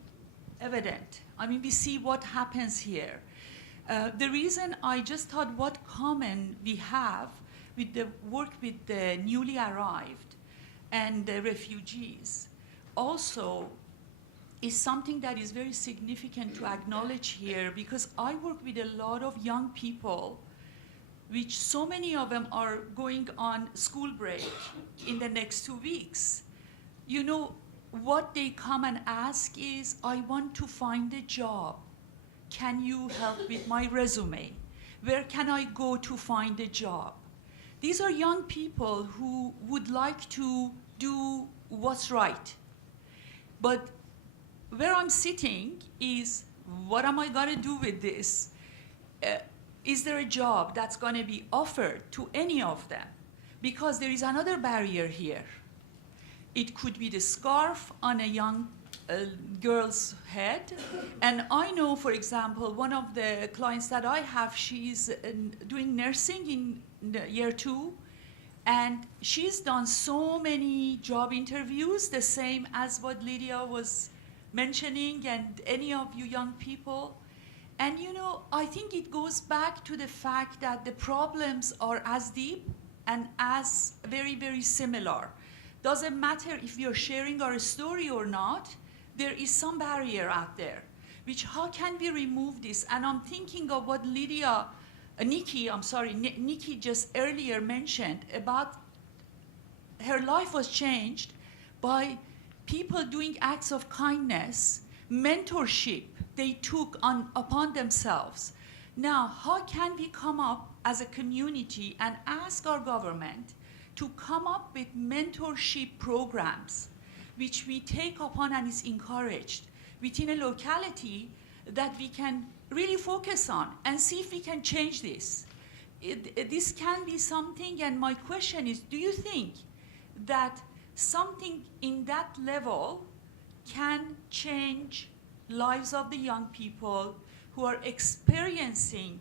evident. I mean, we see what happens here. The reason I just thought what common we have with the work with the newly arrived and the refugees also is something that is very significant to acknowledge here, because I work with a lot of young people, which so many of them are going on school break in the next 2 weeks. You know, what they come and ask is, I want to find a job. Can you help with my resume? Where can I go to find a job? These are young people who would like to do what's right. But where I'm sitting is, what am I going to do with this? Is there a job that's going to be offered to any of them? Because there is another barrier here. It could be the scarf on a young girl's head. And I know, for example, one of the clients that I have, she's doing nursing in year 2. And she's done so many job interviews, the same as what Lydia was mentioning, and any of you young people. And I think it goes back to the fact that the problems are as deep and as very, very similar. Doesn't matter if you're sharing our story or not, there is some barrier out there. Which, how can we remove this? And I'm thinking of what Nikki just earlier mentioned about her life was changed by people doing acts of kindness, mentorship they took upon themselves. Now, how can we come up as a community and ask our government to come up with mentorship programs which we take upon and is encouraged within a locality that we can really focus on and see if we can change this? This can be something, and my question is, do you think that something in that level can change lives of the young people who are experiencing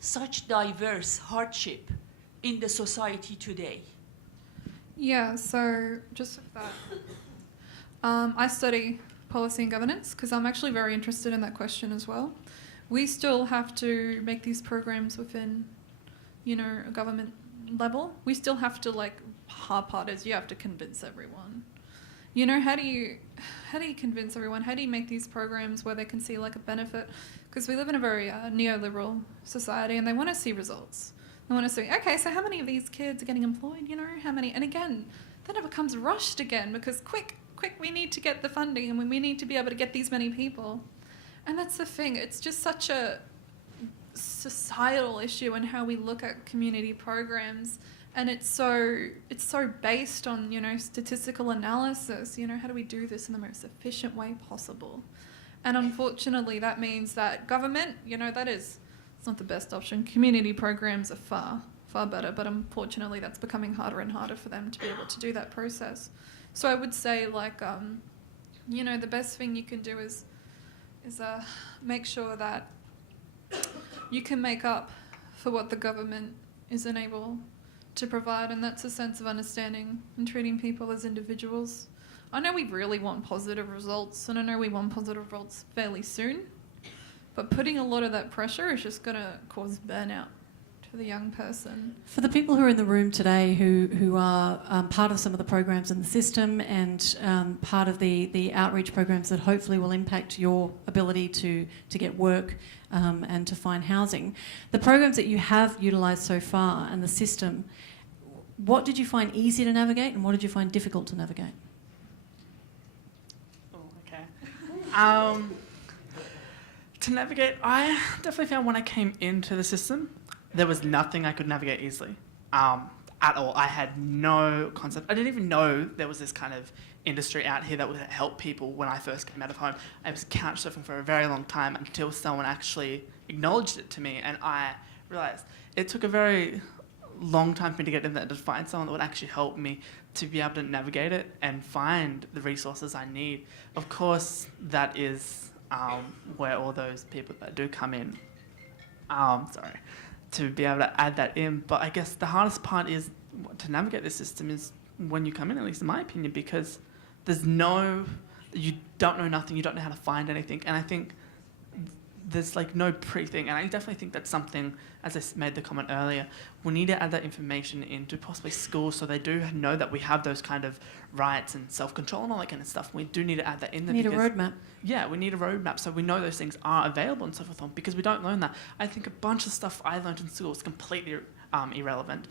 such diverse hardship in the society today? Yeah, so just with that, I study policy and governance because I'm actually very interested in that question as well. We still have to make these programs within, a government level. We still have to, hard part is you have to convince everyone. How do you convince everyone? How do you make these programs where they can see a benefit? Because we live in a very neoliberal society, and they want to see results. They want to see, okay, so how many of these kids are getting employed? How many? And again, then it becomes rushed again because quick, we need to get the funding, and we need to be able to get these many people. And that's the thing. It's just such a societal issue in how we look at community programs. And it's so based on, statistical analysis. How do we do this in the most efficient way possible? And unfortunately, that means that government, it's not the best option. Community programs are far, far better. But unfortunately, that's becoming harder and harder for them to be able to do that process. So I would say, the best thing you can do is make sure that you can make up for what the government isn't able to provide, and that's a sense of understanding and treating people as individuals. I know we really want positive results, and I know we want positive results fairly soon, but putting a lot of that pressure is just going to cause burnout to the young person. For the people who are in the room today who are part of some of the programs in the system and part of the outreach programs that hopefully will impact your ability to get work and to find housing, the programs that you have utilised so far and the system, what did you find easy to navigate and what did you find difficult to navigate? Oh, okay. To navigate, I definitely found when I came into the system, there was nothing I could navigate easily at all. I had no concept. I didn't even know there was this kind of industry out here that would help people when I first came out of home. I was couch surfing for a very long time until someone actually acknowledged it to me, and I realised it took a very long time for me to get in there to find someone that would actually help me to be able to navigate it and find the resources I need. Of course, that is where all those people that do come in, to be able to add that in. But I guess the hardest part is to navigate the system is when you come in, at least in my opinion, because you don't know nothing, you don't know how to find anything. And I think there's like no pre-thing, and I definitely think that's something, as I made the comment earlier, we need to add that information into possibly schools so they do know that we have those kind of rights and self-control and all that kind of stuff. We do need to add that in there. We need a roadmap. Yeah, we need a roadmap so we know those things are available and so forth on, because we don't learn that. I think a bunch of stuff I learned in school is completely irrelevant.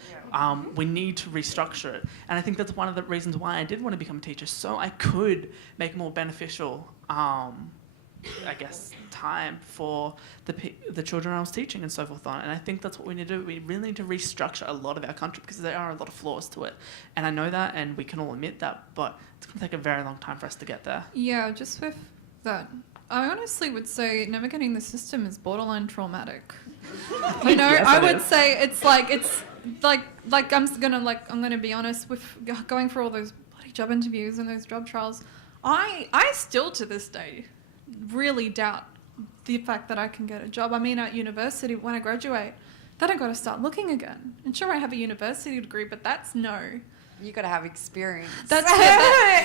We need to restructure it, and I think that's one of the reasons why I did want to become a teacher, so I could make more beneficial I guess, time for the children I was teaching and so forth on. And I think that's what we need to do. We really need to restructure a lot of our country because there are a lot of flaws to it. And I know that, and we can all admit that, but it's going to take a very long time for us to get there. Yeah, just with that, I honestly would say navigating the system is borderline traumatic. You know, Yes, I it would is. say it's like I'm gonna be honest with going through all those bloody job interviews and those job trials. I still to this day really doubt the fact that I can get a job. I mean, at university when I graduate, then I got to start looking again. And sure, I have a university degree, but that's no. You got to have experience. That's it.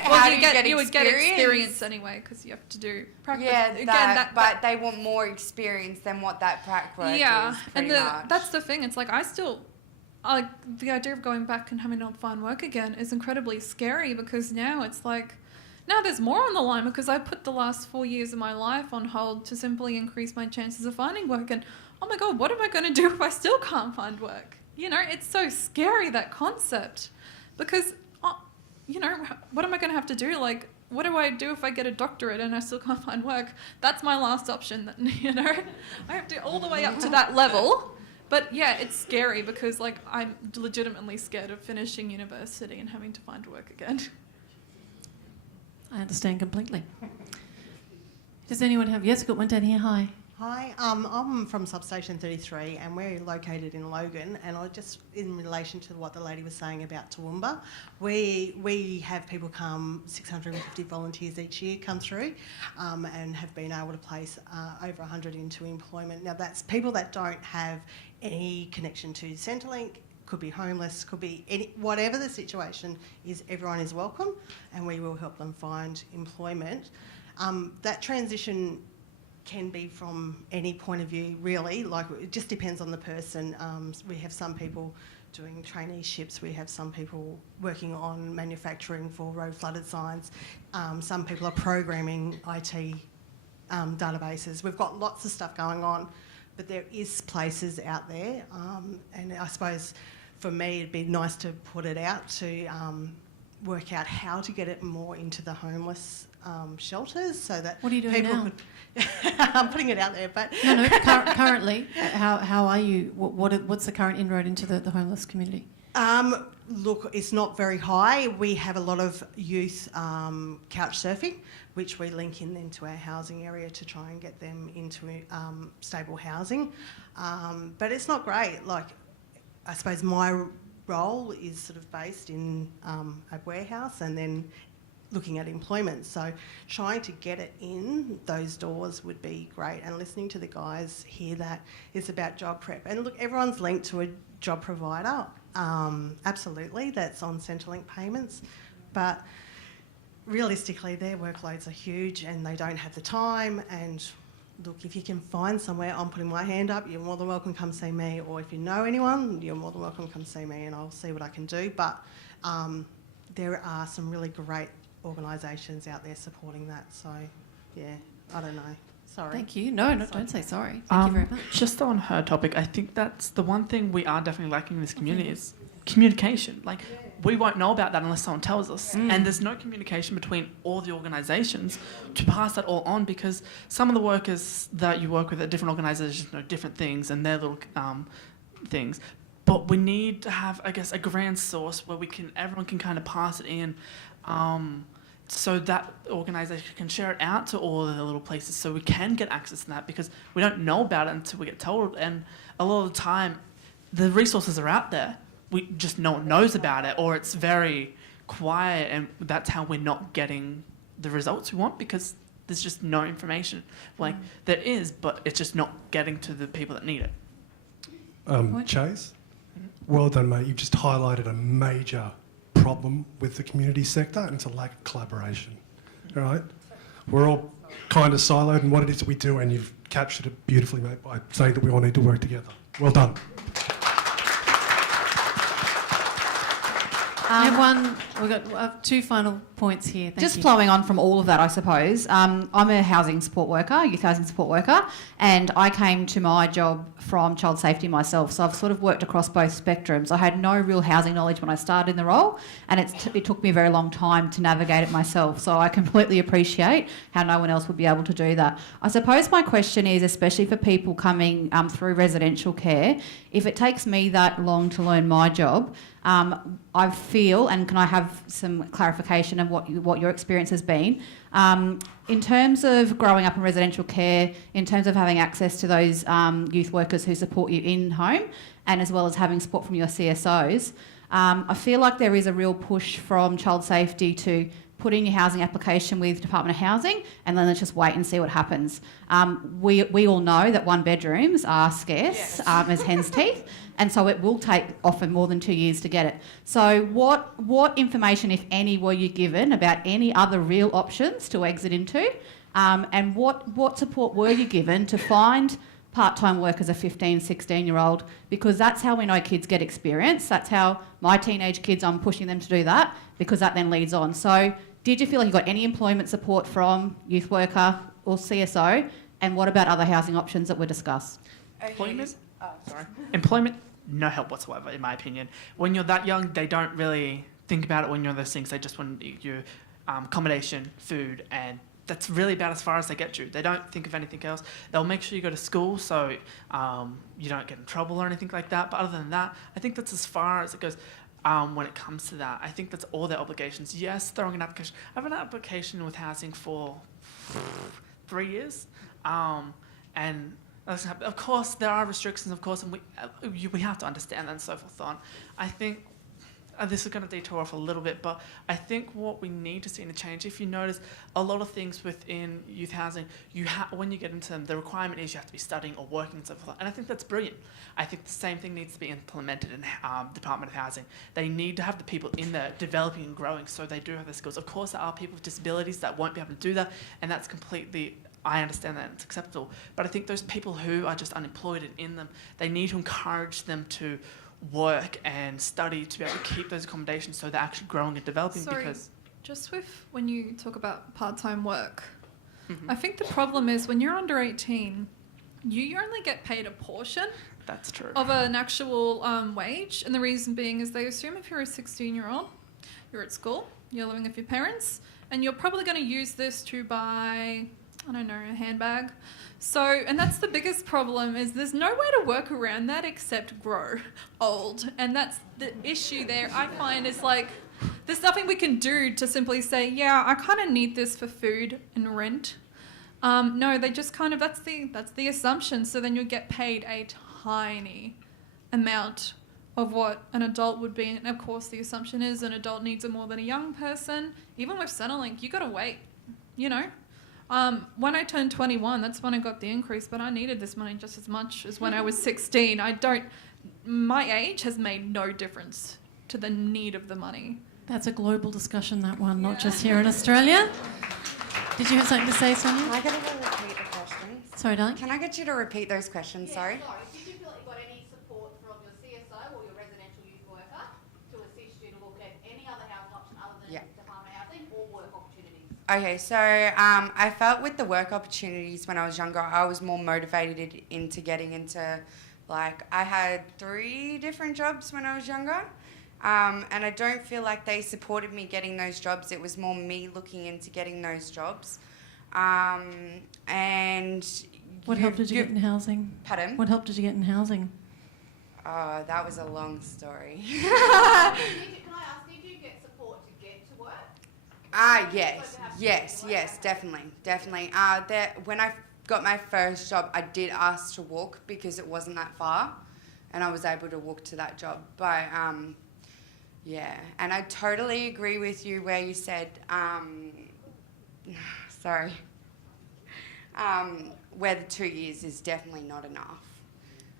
How do You would get experience anyway because you have to do practice. Yeah, but they want more experience than what that prac work is. And Pretty much. that's the thing. It's like the idea of going back and having to find work again is incredibly scary because now it's like, now there's more on the line because I put the last 4 years of my life on hold to simply increase my chances of finding work. And oh my God, what am I going to do if I still can't find work? You know, it's so scary, that concept. Because, you know, what am I going to have to do? Like, what do I do if I get a doctorate and I still can't find work? That's my last option, you know? I have to all the way up to that level. But yeah, it's scary because, like, I'm legitimately scared of finishing university and having to find work again. I understand completely. Does anyone have... Yes, we've got one down here. Hi. Hi, I'm from Substation 33 and we're located in Logan, and I just, in relation to what the lady was saying about Toowoomba, we have people come, 650 volunteers each year come through and have been able to place over 100 into employment. Now that's people that don't have any connection to Centrelink, could be homeless, could be whatever the situation is, everyone is welcome and we will help them find employment. That transition can be from any point of view, really. Like, it just depends on the person. We have some people doing traineeships. We have some people working on manufacturing for road flooded signs. Some people are programming IT databases. We've got lots of stuff going on, but there is places out there. And I suppose for me, it'd be nice to put it out to work out how to get it more into the homeless shelters, so that What are you doing people now? could... I'm putting it out there, but... No, currently, how are you? What's the current inroad into the homeless community? Look, it's not very high. We have a lot of youth couch surfing, which we link in into our housing area to try and get them into stable housing. But it's not great. Like, I suppose my role is sort of based in a warehouse and then looking at employment. So trying to get it in those doors would be great, and listening to the guys hear that it's about job prep. And look, everyone's linked to a job provider, absolutely, that's on Centrelink payments, but realistically their workloads are huge and they don't have the time. And look, if you can find somewhere, I'm putting my hand up, you're more than welcome to come see me, or if you know anyone, you're more than welcome to come see me and I'll see what I can do. But there are some really great organisations out there supporting that, so yeah, I don't know. Sorry. Thank you. No, don't say sorry. Thank you very much. Just on her topic, I think that's the one thing we are definitely lacking in this community is communication. Like, we won't know about that unless someone tells us. And there's no communication between all the organisations to pass that all on, because some of the workers that you work with at different organisations know different things, and their little things. But we need to have, I guess, a grand source where everyone can kind of pass it in, so that organisation can share it out to all of the little places, so we can get access to that, because we don't know about it until we get told. And a lot of the time, the resources are out there. No one knows about it, or it's very quiet, and that's how we're not getting the results we want, because there's just no information. Like, there is, but it's just not getting to the people that need it. Chase, well done, mate. You've just highlighted a major problem with the community sector, and it's a lack of collaboration. All right? We're all kind of siloed in what it is that we do, and you've captured it beautifully, mate, by saying that we all need to work together. Well done. We've got 2 final points here. Thank you. Flowing on from all of that, I suppose. I'm a housing support worker, youth housing support worker, and I came to my job from child safety myself, so I've sort of worked across both spectrums. I had no real housing knowledge when I started in the role, and it took me a very long time to navigate it myself, so I completely appreciate how no one else would be able to do that. I suppose my question is, especially for people coming through residential care, if it takes me that long to learn my job, I feel, and can I have some clarification of what your experience has been, in terms of growing up in residential care, in terms of having access to those youth workers who support you in home, and as well as having support from your CSOs, I feel like there is a real push from child safety to put in your housing application with Department of Housing, and then let's just wait and see what happens. We all know that 1-bedrooms are scarce as hen's teeth, and so it will take often more than 2 years to get it. So what information, if any, were you given about any other real options to exit into, and what support were you given to find part-time work as a 15, 16-year-old, because that's how we know kids get experience. That's how my teenage kids, I'm pushing them to do that, because that then leads on. So did you feel like you got any employment support from youth worker or CSO, and what about other housing options that were discussed? Employment? Employment, no help whatsoever, in my opinion. When you're that young, they don't really think about it when you're on those things. They just want your accommodation, food, and that's really about as far as they get you. They don't think of anything else. They'll make sure you go to school so you don't get in trouble or anything like that. But other than that, I think that's as far as it goes when it comes to that. I think that's all their obligations. Yes, throwing an application. I have an application with housing for 3 years. And of course, there are restrictions, of course, and we have to understand that and so forth on. I think this is going to detour off a little bit, but I think what we need to see in a change, if you notice, a lot of things within youth housing, when you get into them, the requirement is you have to be studying or working and so forth, and I think that's brilliant. I think the same thing needs to be implemented in Department of Housing. They need to have the people in there developing and growing so they do have the skills. Of course, there are people with disabilities that won't be able to do that, and that's completely... I understand that it's acceptable, but I think those people who are just unemployed and in them, they need to encourage them to work and study to be able to keep those accommodations so they're actually growing and developing. Sorry, because just when you talk about part-time work, I think the problem is when you're under 18, you only get paid a portion that's true of an actual wage, and the reason being is they assume if you're a 16-year-old, you're at school, you're living with your parents, and you're probably going to use this to buy, I don't know, a handbag. So, and that's the biggest problem, is there's no way to work around that except grow old. And that's the issue there, I find, is like, there's nothing we can do to simply say, yeah, I kind of need this for food and rent. No, they just kind of, that's the assumption. So then you'll get paid a tiny amount of what an adult would be. And of course, the assumption is an adult needs it more than a young person. Even with Centrelink, you got to wait, you know. When I turned 21, that's when I got the increase, but I needed this money just as much as when I was 16. My age has made no difference to the need of the money. That's a global discussion, that one, not just here in Australia. Did you have something to say, Sonia? Can I get you to repeat the questions? Sorry, darling? Can I get you to repeat those questions? Sorry. Did you feel like you got any support from your CSO or your residential youth worker to assist you to look at any other housing option other than Department of Housing or work opportunities? Okay, so I felt with the work opportunities when I was younger, I was more motivated into getting into, like, I had 3 different jobs when I was younger, and I don't feel like they supported me getting those jobs. It was more me looking into getting those jobs. And what help did you get in housing? Pardon? What help did you get in housing? Oh, that was a long story. Can I ask, did you get support to get to work? Yes, definitely. When I got my first job, I did ask to walk because it wasn't that far, and I was able to walk to that job. But yeah, and I totally agree with you where you said, where the 2 years is definitely not enough.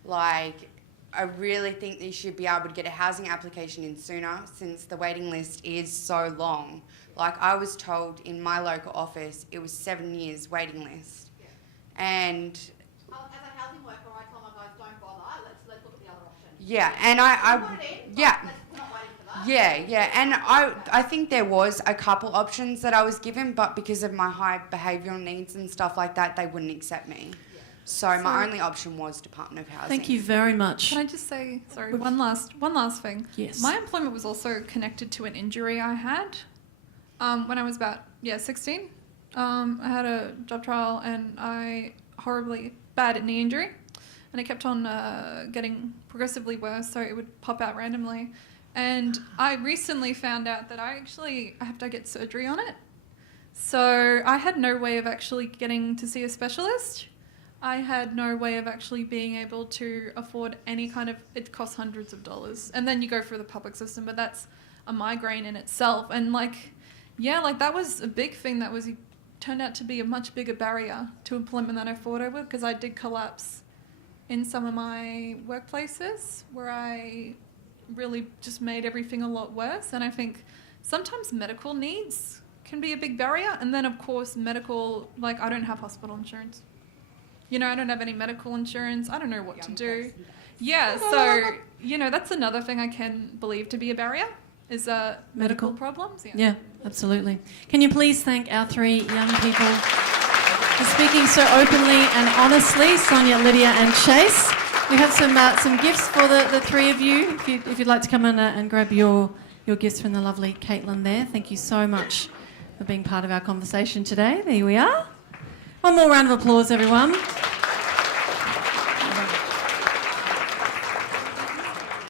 Like, I really think that you should be able to get a housing application in sooner since the waiting list is so long. Like, I was told in my local office it was 7 years waiting list. Yeah. And As a housing worker, I tell my guys, don't bother, let's look at the other option. yeah, and We're not waiting for that. Yeah, and I think there was a couple options that I was given, but because of my high behavioural needs and stuff like that, they wouldn't accept me. So my only option was Department of Housing. Thank you very much. Can I just say, sorry, one last thing? Yes. My employment was also connected to an injury I had when I was about 16. I had a job trial and I horribly bad knee injury, and it kept on getting progressively worse. So it would pop out randomly, and I recently found out that I have to get surgery on it. So I had no way of actually getting to see a specialist. I had no way of actually being able to afford any kind of, it costs hundreds of dollars. And then you go through the public system, but that's a migraine in itself. And that was a big thing that turned out to be a much bigger barrier to employment than I thought I would, because I did collapse in some of my workplaces where I really just made everything a lot worse. And I think sometimes medical needs can be a big barrier. And then of course medical, I don't have hospital insurance. I don't have any medical insurance. I don't know what to do. Yeah, so, that's another thing I can believe to be a barrier is medical problems. Yeah, absolutely. Can you please thank our 3 young people for speaking so openly and honestly, Sonia, Lydia and Chase. We have some gifts for the 3 of you, if you'd like to come in and grab your gifts from the lovely Caitlin there. Thank you so much for being part of our conversation today. There we are. One more round of applause, everyone.